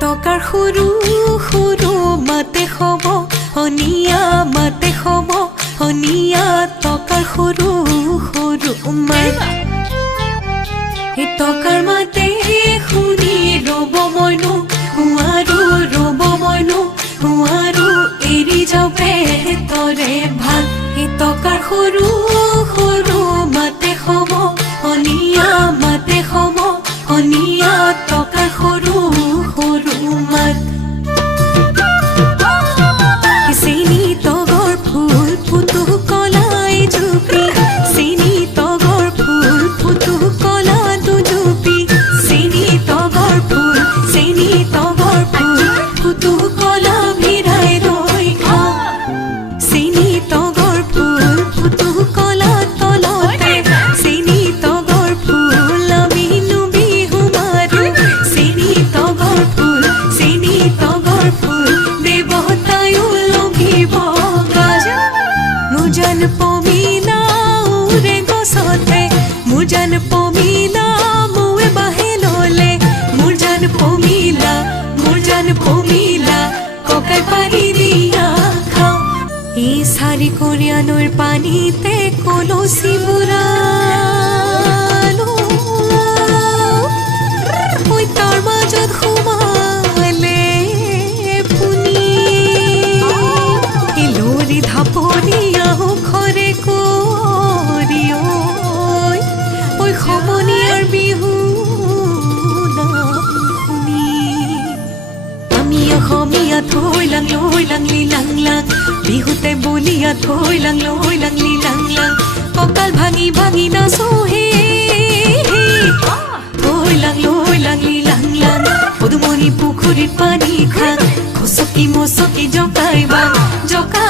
টকাৰ সৰু সৰু মাতে খব হনিয়া মাতে খব হনিয়া টকাৰ সৰু সৰু মাত এই টকাৰ মাতে শুনি ৰ'ব মইনো হুৱাৰো ৰ'ব মইনো হুৱাৰো এৰি যাওঁ পেটৰে ভাত এই টকাৰ সৰু সৰু মাতে খব হনিয়া মাতে খব হনিয়া টকাৰ সৰু সৰু মাত চেনি তগৰ ফুল ফুটু কলাই জুপি চেনি তগৰ ফুল ফুটু কলা দুজুপি চেনি তগৰ ফুল ফুটু কলা ভিৰাই ৰৈ খাওঁ চেনি তগৰ ফুল ফুটু কলা তলতে চেনি তগৰ ফুল আমি নুবিহু মাৰো চেনি তগৰ ফুল দেৱতায়ো লভিব গাজ মুজান পমিলা উৰে গছতে মুজান পমিলা মুৱে বাহে ললে মুজান পমিলা ককাই পাৰি দিয়া খাওঁ এই চাৰি কোৰিয়া নৈৰ পানীতে কলচি বুঢ়ালো ঐ তাৰ মাজত সোমালে পুনি লৰি ধাপনীয়া খৰে কৰি ঐ সমনীয়াৰ বিহু শুনি আমি অসমীয়া থৈ লাং লৈ লাংলি লাং লাং বিহুতে বলিয়া থৈ লাং লৈ লাংলি লাং লাং কঁকাল ভাঙি ভাঙি নাচো হে থৈ লাং লৈ লাংলি লাং লাং পদুমণি পুখুৰীত পানী খাং খচকি মচকি জকাই বাং জকাই